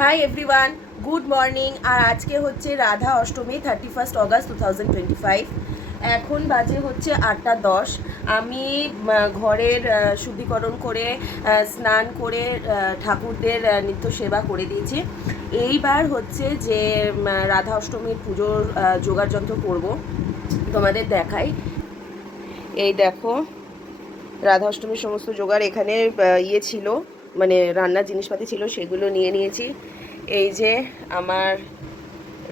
High everyone good morning আর আজকে হচ্ছে Radha Ashtami thirty first August two thousand twenty five এখন বাজে হচ্ছে আটটা দশ। আমি ঘরের শুদ্ধিকরণ করে স্নান করে ঠাকুরদের নিত্য সেবা করে দিয়েছি। এইবার হচ্ছে যে রাধা অষ্টমীর পুজোর আহ, জোগাড় যন্ত্র করব। তোমাদের দেখাই। এই দেখো রাধা অষ্টমীর সমস্ত জোগাড় এখানে ইয়ে ছিল। মানে রান্নার জিনিসপাতি ছিল সেগুলো নিয়ে নিয়েছি। এই যে আমার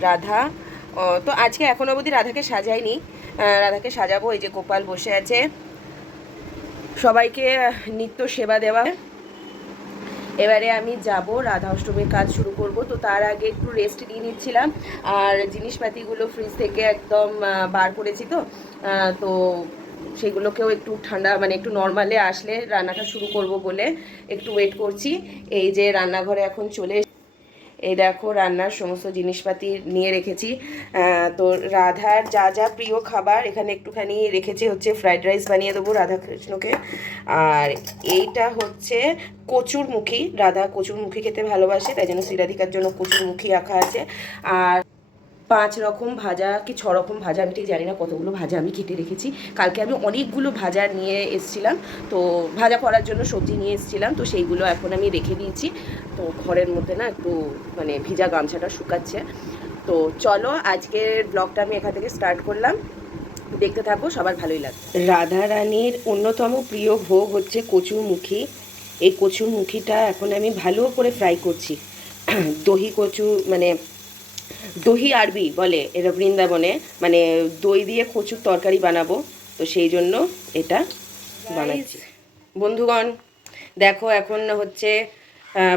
রাধা। তো আজকে এখনও অবধি রাধাকে সাজাইনি। রাধাকে সাজাবো, এই যে গোপাল বসে আছে। সবাইকে নিত্য সেবা দেওয়া। এবারে আমি যাব, রাধা অষ্টমীর কাজ শুরু করব। তো তার আগে একটু রেস্ট নিয়ে নিচ্ছিলাম। আর জিনিসপাতিগুলো ফ্রিজ থেকে একদম বার করেছি তো। তো সেগুলোকেও একটু ঠান্ডা মানে একটু নর্মালে আসলে রান্নাটা শুরু করব বলে একটু ওয়েট করছি। এই যে রান্নাঘরে এখন চলে এই দেখো রান্নার সমস্ত জিনিসপাতি নিয়ে রেখেছি। তো রাধার যা যা প্রিয় খাবার এখানে একটুখানি রেখেছি হচ্ছে ফ্রাইড রাইস বানিয়ে দেবো রাধাকৃষ্ণকে। আর এইটা হচ্ছে কচুরমুখী, রাধা কচুরমুখী খেতে ভালোবাসে, তাই জন্য শ্রীরাধিকার জন্য কচুরমুখী রাখা আছে। আর পাঁচ রকম ভাজা কি ছ রকম ভাজা, আমি ঠিক জানি না কতগুলো ভাজা আমি কেটে রেখেছি। কালকে আমি অনেকগুলো ভাজা নিয়ে এসেছিলাম, তো ভাজা করার জন্য সবজি নিয়ে এসেছিলাম, তো সেইগুলো এখন আমি রেখে দিয়েছি। তো ঘরের মধ্যে না একটু মানে ভিজা গামছাটা শুকাচ্ছে। তো চলো আজকের ব্লগটা আমি এখান থেকে স্টার্ট করলাম। দেখতে থাকো, সবার ভালোই লাগবে। রাধা রানীর অন্যতম প্রিয় ভোগ হচ্ছে কচুরমুখী এই কচুরমুখীটা এখন আমি ভালো করে ফ্রাই করছি। দহি কচু মানে দহি আরবি বলে এটা বৃন্দাবনে মানে দই দিয়ে কচুর তরকারি বানাবো তো সেই জন্য এটা বানাচ্ছি। বন্ধুগণ দেখো এখন হচ্ছে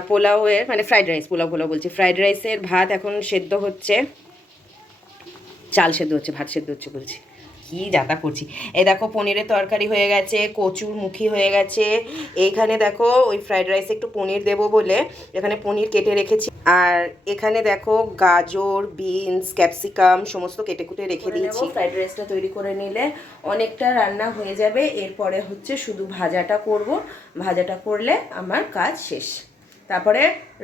পোলাওয়ের মানে ফ্রাইড রাইস পোলাও পোলাও বলছি। ফ্রাইড রাইসের ভাত এখন সেদ্ধ হচ্ছে চাল সেদ্ধ হচ্ছে ভাত সেদ্ধ হচ্ছে বলছি। কি যাতা করছি। এই দেখো পনিরের তরকারি হয়ে গেছে কচুর মুখী হয়ে গেছে। এইখানে দেখো ওই ফ্রাইড রাইসে একটু পনির দেবো বলে এখানে পনির কেটে রেখেছি। আর এখানে দেখো গাজর বিনস ক্যাপসিকাম সমস্ত কেটে কুটে রেখে দিয়েছি। ফ্রাইড রাইসটা তৈরি করে নিলে অনেকটা রান্না হয়ে যাবে। এরপরে হচ্ছে শুধু ভাজাটা করব। ভাজাটা করলে আমার কাজ শেষ। তারপরে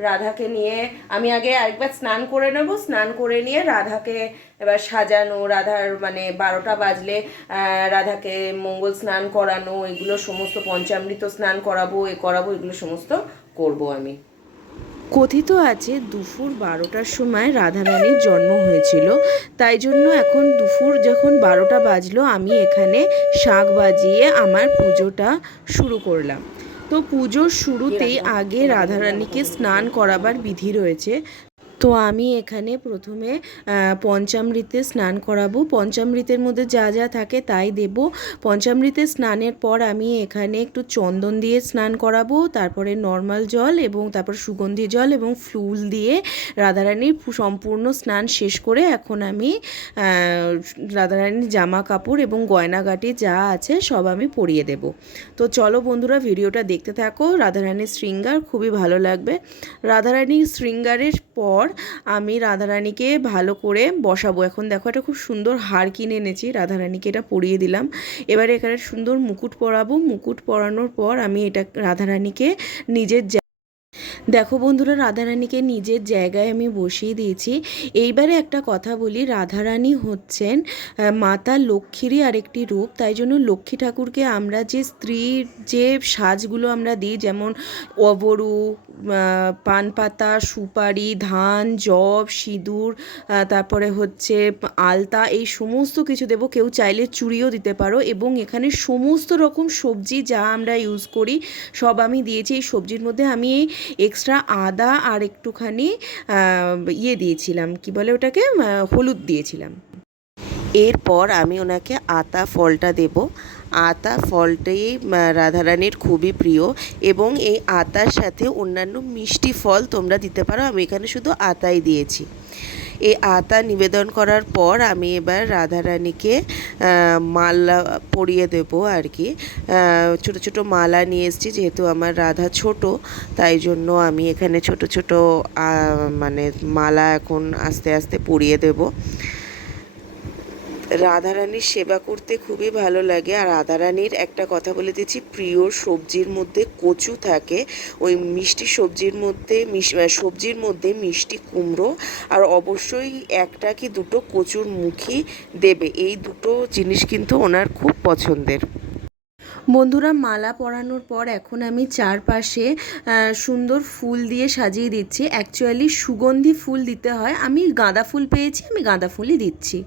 রাধাকে নিয়ে আমি আগে আরেকবার স্নান করে নেব। স্নান করে নিয়ে রাধাকে এবার সাজানো, রাধার মানে বারোটা বাজলে রাধাকে মঙ্গল স্নান করানো, এগুলো সমস্ত পঞ্চামৃত স্নান করাবো, এ করাবো, এগুলো সমস্ত করব আমি। কথিত আছে, দুপুর বারোটার সময় রাধারানীর জন্ম হয়েছিল। তাই জন্য এখন দুপুর যখন বারোটা বাজলো, আমি এখানে শাঁখ বাজিয়ে আমার পুজোটা শুরু করলাম। তো পুজোর শুরুতেই আগে রাধারানীকে স্নান করাবার বিধি রয়েছে। তো আমি এখানে প্রথমে পঞ্চামৃতে স্নান করাবো। পঞ্চামৃতের মধ্যে যা যা থাকে তাই দেব। পঞ্চামৃতে স্নানের পর আমি এখানে একটু চন্দন দিয়ে স্নান করাবো, তারপরে নর্মাল জল এবং তারপর সুগন্ধি জল এবং ফুল দিয়ে রাধারানীর সম্পূর্ণ স্নান শেষ করে এখন আমি রাধারানীর জামা কাপড় এবং গয়নাগাটি যা আছে সব আমি পরিয়ে দেব। তো চলো বন্ধুরা ভিডিওটা দেখতে থাকো। রাধারানীর শৃঙ্গার খুবই ভালো লাগবে। রাধারানীর শৃঙ্গারের পর আমি রাধারানীকে ভালো করে বসাবো। এখন দেখো একটা খুব সুন্দর হার কিনে এনেছি, রাধারানীকে এটা পরিয়ে দিলাম। এবারে এখানে সুন্দর মুকুট পরাবো। মুকুট পরানোর পর আমি এটা রাধারানীকে নিজের দেখো বন্ধুরা রাধারানীকে নিজের জায়গায় আমি বসিয়ে দিয়েছি। এইবারে একটা কথা বলি রাধারানী হচ্ছেন মাতা লক্ষ্মীরই আরেকটি রূপ। তাই জন্য লক্ষ্মী ঠাকুরকে আমরা যে স্ত্রীর যে সাজগুলো আমরা দিই যেমন অবরু আহ, পান পাতা সুপারি ধান জব সিঁদুর তারপরে হচ্ছে আলতা এই সমস্ত কিছু দেবো। কেউ চাইলে চুড়িও দিতে পারো এবং এখানে সমস্ত রকম সবজি যা আমরা ইউজ করি সব আমি দিয়েছি। এই সবজির মধ্যে আমি এক্সট্রা আদা আর একটুখানি ইয়ে দিয়েছিলাম, কি বলে ওটাকে হলুদ দিয়েছিলাম। এরপর আমি ওনাকে আতা ফলটা দেব। আতা ফলটাই রাধারানীর খুবই প্রিয় এবং এই আতার সাথে অন্যান্য মিষ্টি ফল তোমরা দিতে পারো। আমি এখানে শুধু আতাই দিয়েছি। এই আতা নিবেদন করার পর আমি এবার রাধারানীকে মালা পরিয়ে দেব আর কি। ছোট ছোট মালা নিয়ে এসেছি, যেহেতু আমার রাধা ছোট, তাই জন্য আমি এখানে ছোট ছোট মানে মালা এখন আস্তে আস্তে পরিয়ে দেব। রাধারানীর সেবা করতে খুবই ভালো লাগে। আর রাধারানীর একটা কথা বলে দিচ্ছি, প্রিয় সবজির মধ্যে কচু থাকে, ওই মিষ্টি সবজির মধ্যে সবজির মধ্যে মিষ্টি কুমড়ো, আর অবশ্যই একটা কি দুটো কচুর মুখি দেবে। এই দুটো জিনিস কিন্তু ওনার খুব পছন্দের। বন্ধুরা, মালা পরানোর পর এখন আমি চারপাশে সুন্দর ফুল দিয়ে সাজিয়ে দিচ্ছি। অ্যাকচুয়ালি সুগন্ধি ফুল দিতে হয়। আমি গাঁদা ফুল পেয়েছি, আমি গাঁদা ফুলই দিচ্ছি।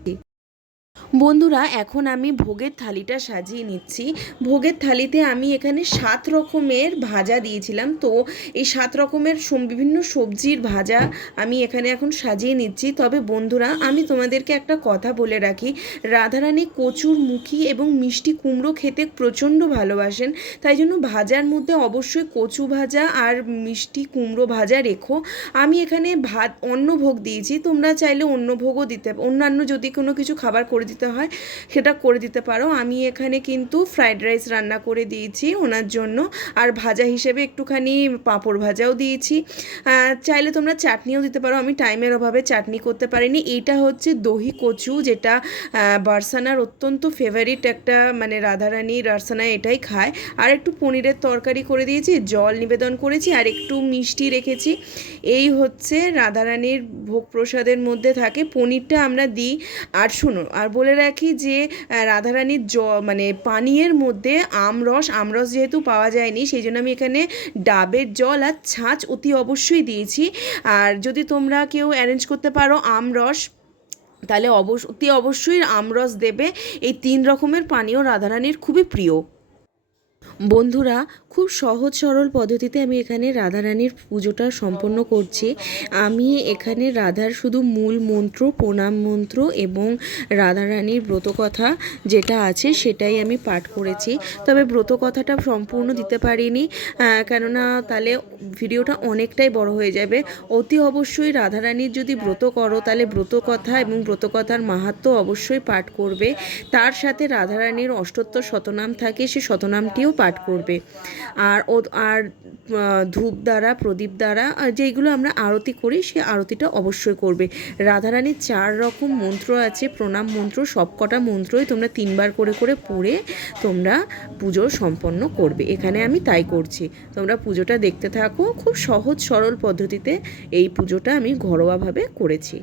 বন্ধুরা, এখন আমি ভোগের থালিটা সাজিয়ে নিচ্ছি। ভোগের থালিতে আমি এখানে সাত রকমের ভাজা দিয়েছিলাম। তো এই সাত রকমের বিভিন্ন সবজির ভাজা আমি এখানে এখন সাজিয়ে নিচ্ছি। তবে বন্ধুরা, আমি তোমাদেরকে একটা কথা বলে রাখি। রাধারানী কচুর মুখী এবং মিষ্টি কুমড়ো খেতে প্রচণ্ড ভালোবাসেন। তাই জন্য ভাজার মধ্যে অবশ্যই কচু ভাজা আর মিষ্টি কুমড়ো ভাজা রেখো। আমি এখানে ভাত অন্য ভোগ দিয়েছি। তোমরা চাইলে অন্য ভোগও দিতে, অন্যান্য যদি কোনো কিছু খাবার করে দিতে হয়, সেটা করে দিতে পারো। আমি এখানে কিন্তু ফ্রাইড রাইস রান্না করে দিয়েছি ওনার জন্য। আর ভাজা হিসেবে একটুখানি পাঁপড় ভাজাও দিয়েছি। চাইলে তোমরা চাটনিও দিতে পারো। আমি টাইমের অভাবে চাটনি করতে পারিনি। এইটা হচ্ছে দহি কচু, যেটা বার্সানার অত্যন্ত ফেভারিট একটা মানে রাধারানী রার্সানা এটাই খায়। আর একটু পনিরের তরকারি করে দিয়েছি, জল নিবেদন করেছি, আর একটু মিষ্টি রেখেছি। এই হচ্ছে রাধারানীর ভোগ প্রসাদের মধ্যে থাকে। পনিরটা আমরা দিই, আর শোনো আর বলে রাখি যে রাধারানীর জ মানে পানীয়ের মধ্যে আমরস আমরস যেহেতু পাওয়া যায়নি, সেই জন্য আমি এখানে ডাবের জল আর ছাঁচ অতি অবশ্যই দিয়েছি। আর যদি তোমরা কেউ অ্যারেঞ্জ করতে পারো আমরস তাহলে অবশ্য অতি অবশ্যই আমরস দেবে। এই তিন রকমের পানীয় রাধারানীর খুবই প্রিয়। বন্ধুরা, খুব সহজ সরল পদ্ধতিতে আমি এখানে রাধারানীর পুজোটা সম্পন্ন করছি। আমি এখানে রাধার শুধু মূল মন্ত্র, প্রণাম মন্ত্র এবং রাধারানীর ব্রতকথা যেটা আছে সেটাই আমি পাঠ করেছি। তবে ব্রতকথাটা সম্পূর্ণ দিতে পারিনি কেননা তাহলে ভিডিওটা অনেকটাই বড় হয়ে যাবে। অতি অবশ্যই রাধারানীর যদি ব্রত করো, তাহলে ব্রতকথা এবং ব্রতকথার মাহাত্ম অবশ্যই পাঠ করবে। তার সাথে রাধারানীর অষ্টোত্তর শতনাম থাকে, সে শতনামটিও পাঠ করবে। আর ও, আর ধূপ দ্বারা, প্রদীপ দ্বারা যেইগুলো আমরা আরতি করি, সে আরতিটা অবশ্যই করবে। রাধারানীর চার রকম মন্ত্র আছে, প্রণাম মন্ত্র, সবকটা মন্ত্রই তোমরা তিনবার করে করে পড়ে তোমরা পুজো সম্পন্ন করবে। এখানে আমি তাই করছি। তোমরা পুজোটা দেখতে থাকো। খুব সহজ সরল পদ্ধতিতে এই পুজোটা আমি ঘরোয়াভাবে করেছি।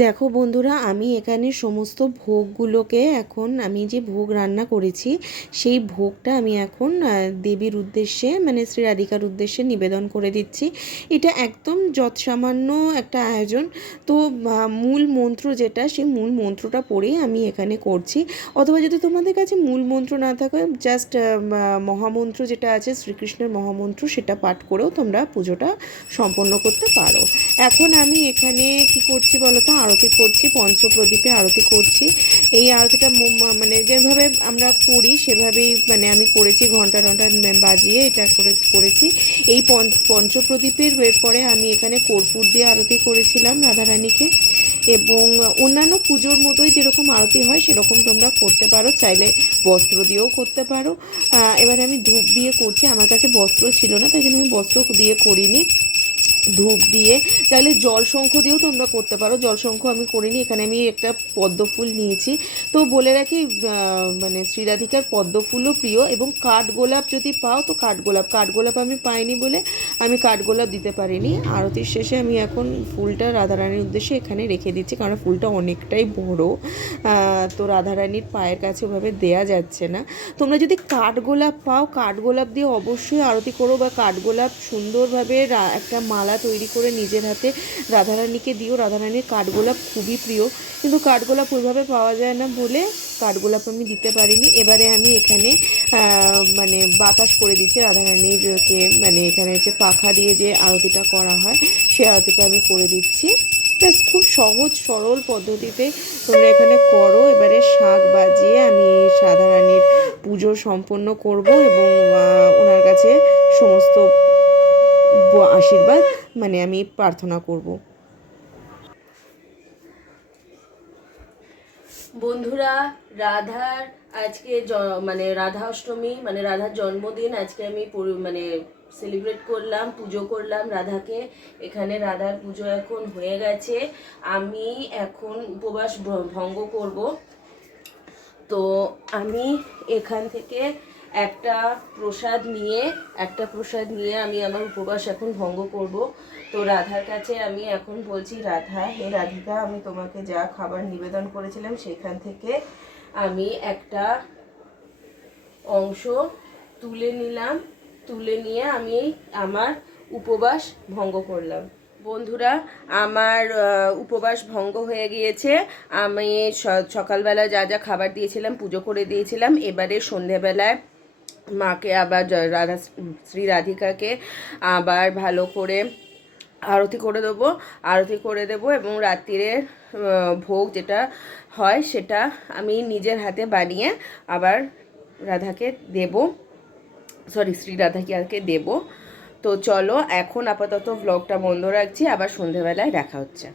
দেখো বন্ধুরা, আমি এখানে সমস্ত ভোগগুলোকে এখন আমি যে ভোগ রান্না করেছি, সেই ভোগটা আমি এখন দেবীর উদ্দেশ্যে মানে শ্রী রাধিকার উদ্দেশ্যে নিবেদন করে দিচ্ছি। এটা একদম যৎসামান্য একটা আয়োজন। তো মূল মন্ত্র যেটা, সেই মূল মন্ত্রটা পড়েই আমি এখানে করছি। অথবা যদি তোমাদের কাছে মূল মন্ত্র না থাকে জাস্ট মহামন্ত্র যেটা আছে, শ্রীকৃষ্ণের মহামন্ত্র, সেটা পাঠ করেও তোমরা পুজোটা সম্পন্ন করতে পারো। এখন আমি এখানে কি করছি বলো তো? আরতি করছি, পঞ্চপ্রদীপে আরতি করছি। এই আরতিটা মানে যেভাবে আমরা করি, সেভাবেই মানে আমি করেছি, ঘণ্টা টন্টা বাজিয়ে এটা করে, করেছি। এই পঞ্চ পঞ্চপ্রদীপের পরে আমি এখানে কর্পূর দিয়ে আরতি করেছিলাম রাধারানীকে। এবং অন্যান্য পুজোর মতোই যেরকম আরতি হয়, সেরকম তোমরা করতে পারো। চাইলে বস্ত্র দিয়েও করতে পারো। এবারে আমি ধূপ দিয়ে করছি। আমার কাছে বস্ত্র ছিল না, তাই জন্য আমি বস্ত্র দিয়ে করিনি। ধূপ দিয়ে। চাইলে জল শঙ্খ দিয়েও তোমরা করতে পারো। জল শঙ্খ আমি করিনি, এখানে আমি একটা পদ্ম ফুল নিয়েছি। তো বলে রাখি মানে শ্রীরাধিকার পদ্ম ফুলও প্রিয় এবং কাঠগোলাপ যদি পাও তো কাঠগোলাপ কাঠগোলাপ আমি পাইনি বলে আমি কাঠগোলাপ দিতে পারিনি। আরতির শেষে আমি এখন ফুলটা রাধারানীর উদ্দেশ্যে এখানে রেখে দিচ্ছি, কারণ ফুলটা অনেকটাই বড়। তো রাধারানীর পায়ের কাছে ওভাবে দেয়া যাচ্ছে না। তোমরা যদি কাঠগোলাপ পাও কাঠগোলাপ দিয়ে অবশ্যই আরতি করো বা কাঠগোলাপ সুন্দরভাবে একটা মালা তৈরি করে নিজের হাতে রাধারানীকে দিও। রাধারানীর কাঠগোলাপ খুবই প্রিয়। কিন্তু কাঠগোলাপ ওইভাবে পাওয়া যায় না বলে কাঠগোলাপ আমি দিতে পারিনি। এবারে আমি এখানে মানে বাতাস করে দিচ্ছি রাধারানীরকে মানে এখানে হচ্ছে পাখা দিয়ে যে আরতিটা করা হয় সেই আরতিটা আমি করে দিচ্ছি। ব্যাস, খুব সহজ, সরল পদ্ধতিতে তোমরা এখানে করো। এবারে শাক বাজিয়ে আমি রাধারানীর পুজো সম্পন্ন করব এবং ওনার কাছে সমস্ত আশীর্বাদ মানে আমি প্রার্থনা করব। বন্ধুরা, রাধার আজকে মানে রাধা অষ্টমী মানে রাধার জন্মদিন, আজকে আমি মানে সেলিব্রেট করলাম, পুজো করলাম রাধাকে। এখানে রাধার পুজো এখন হয়ে গেছে। আমি এখন উপবাস ভঙ্গ করব। তো আমি এখান থেকে একটা প্রসাদ নিয়ে, একটা প্রসাদ নিয়ে আমি আমার উপবাস এখন ভঙ্গ করব। তো রাধার কাছে আমি এখন বলছি, রাধা, হে রাধিকা, আমি তোমাকে যা খাবার নিবেদন করেছিলাম সেখান থেকে আমি একটা অংশ তুলে নিলাম, তুলে নিয়ে আমি আমার উপবাস ভঙ্গ করলাম। বন্ধুরা, আমার উপবাস ভঙ্গ হয়ে গিয়েছে। আমি সকালবেলা যা যা খাবার দিয়েছিলাম, পুজো করে দিয়েছিলাম। এবারে সন্ধেবেলায় মাকে আবার রাধা শ্রী রাধিকাকে আবার ভালো করে আরতি করে দেবো আরতি করে দেবো এবং রাত্রিরের আহ, ভোগ যেটা হয় সেটা আমি নিজের হাতে বানিয়ে আবার রাধাকে দেব সরি শ্রী রাধাকে দেব। তো চলো এখন আপাতত ব্লগটা বন্ধ রাখছি আবার সন্ধেবেলায় দেখা হচ্ছে.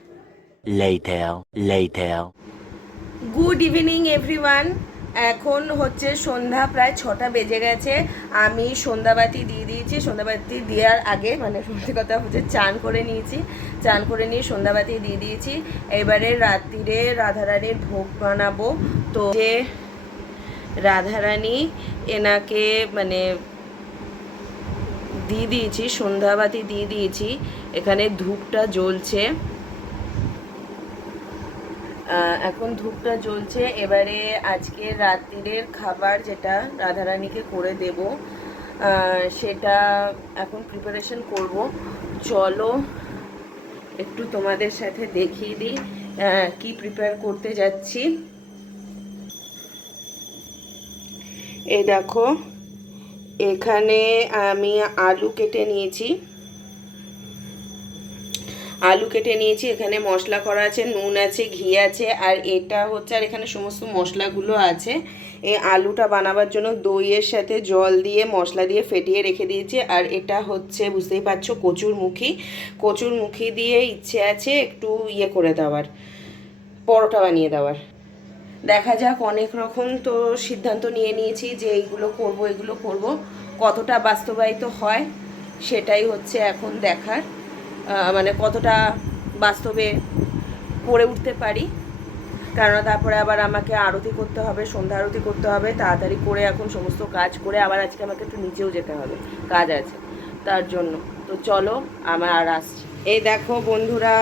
গুড ইভিনিং এভরিওয়ান এখন হচ্ছে সন্ধ্যা প্রায় ছটা বেজে গেছে। আমি সন্ধ্যাবাতি দিয়ে দিয়েছি। সন্ধ্যাবাতি দেওয়ার আগে মানে সত্যি কথা হচ্ছে চান করে নিয়েছি। চান করে নিয়ে সন্ধ্যাবাতি দিয়ে দিয়েছি। এবারে রাত্রিরে রাধারানীর ভোগ বানাবো। তো যে রাধারানী এনাকে মানে দিয়ে দিয়েছি, সন্ধ্যাবাতি দিয়ে দিয়েছি। এখানে ধূপটা জ্বলছে। এখন ধূপটা জ্বলছে। এবারে আজকে রাত্রিরের খাবার যেটা রাধারানীকে করে দেব সেটা এখন প্রিপারেশন করব। চলো, একটু তোমাদের সাথে দেখিয়ে দিই কি প্রিপেয়ার করতে যাচ্ছি। এই দেখো, এখানে আমি আলু কেটে নিয়েছি। আলু কেটে নিয়েছি, এখানে মশলা করা আছে, নুন আছে, ঘি আছে, আর এটা হচ্ছে, আর এখানে সমস্ত মশলাগুলো আছে। এই আলুটা বানাবার জন্য দইয়ের সাথে জল দিয়ে, মশলা দিয়ে ফেটিয়ে রেখে দিয়েছি, আর এটা হচ্ছে, বুঝতেই পারছ কচুর মুখি কচুর মুখি দিয়ে ইচ্ছে আছে একটু ইয়ে করে দেওয়ার, পরোটা বানিয়ে দেওয়ার। দেখা যাক, অনেক রকম তো সিদ্ধান্ত নিয়ে নিয়েছি যে এইগুলো করব, এগুলো করব। কতটা বাস্তবায়িত হয়, সেটাই হচ্ছে এখন দেখার। মানে কতটা বাস্তবে করে উঠতে পারি। কেননা তারপরে আবার আমাকে আরতি করতে হবে, সন্ধ্যা আরতি করতে হবে, তাড়াতাড়ি করে এখন সমস্ত কাজ করে আবার আজকে আমাকে একটু নিচেও যেতে হবে, কাজ আছে তার জন্য। তো চলো, আমার আর আসছি। এই দেখো বন্ধুরা,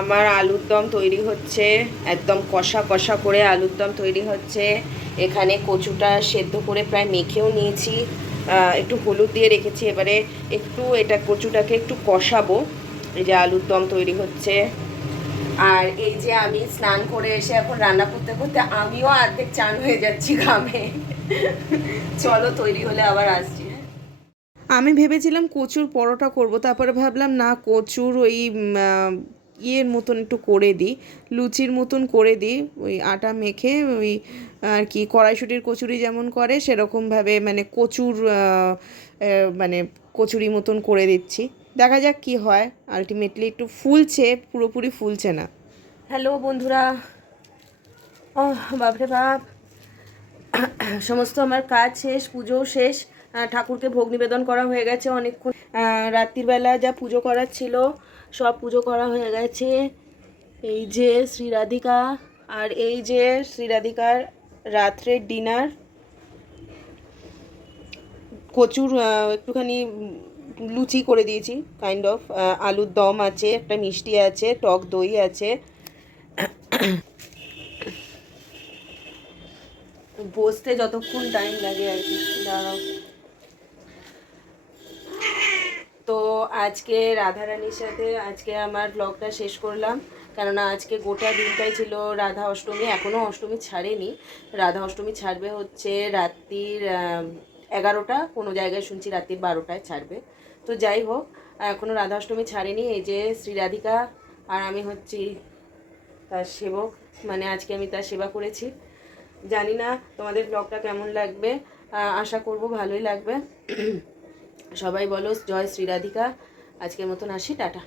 আমার আলুর দম তৈরি হচ্ছে, একদম কষা কষা করে আলুর দম তৈরি হচ্ছে। এখানে কচুটা সেদ্ধ করে প্রায় মেখেও নিয়েছি। একটু হলুদ দিয়ে রেখেছি, এবারে একটু এটা কচুটাকে একটু কষাবো। এই যে আলুর দম তৈরি হচ্ছে। আর এই যে আমি স্নান করে এসে এখন রান্না করতে করতে আমিও অর্ধেক চান হয়ে যাচ্ছি ঘামে। চলো, তৈরি হলে আবার আসছি। আমি ভেবেছিলাম কচুর পরোটা করব, তারপরে ভাবলাম না, কচুর ওই ইয়ের মতন একটু করে দিই, লুচির মতন করে দিই, ওই আটা মেখে ওই আর কি কড়াইশুটির কচুরি যেমন করে সেরকমভাবে মানে কচুর মানে কচুরি মতন করে দিচ্ছি। দেখা যাক কি হয় আলটিমেটলি একটু ফুলছে, পুরোপুরি ফুলছে না। হ্যালো বন্ধুরা। ও বাপরে বাপ। সমস্ত আমার কাজ শেষ পুজোও শেষ ঠাকুরকে ভোগ নিবেদন করা হয়ে গেছে অনেকক্ষণ। রাত্রিবেলা যা পুজো করার ছিল সব পুজো করা হয়ে গেছে। এই যে শ্রী রাধিকা আর এই যে শ্রী রাধিকার রাত্রের ডিনার। কচুর একটুখানি লুচি করে দিয়েছি কাইন্ড অফ আলুর দম আছে, একটা মিষ্টি আছে, টক দই আছে। বসতে যতক্ষণ টাইম লাগে আর কি, দাঁড়াও। তো আজকে রাধারানীর সাথে আজকে আমার ব্লগটা শেষ করলাম। কেননা আজকে গোটা দিনটাই ছিল রাধা অষ্টমী এখনও অষ্টমী ছাড়েনি। রাধা অষ্টমী ছাড়বে হচ্ছে রাত্রির এগারোটা, কোনো জায়গায় শুনছি রাত্রির বারোটায় ছাড়বে। তো যাই হোক এখনও রাধা অষ্টমী ছাড়েনি, এই যে শ্রী রাধিকা আর আমি হচ্ছি তার সেবক মানে আজকে আমি তার সেবা করেছি। জানি না তোমাদের ব্লগটা কেমন লাগবে আশা করব ভালোই লাগবে। সবাই বলো জয় শ্রীরাধিকা আজকের মতন আসি টাটা।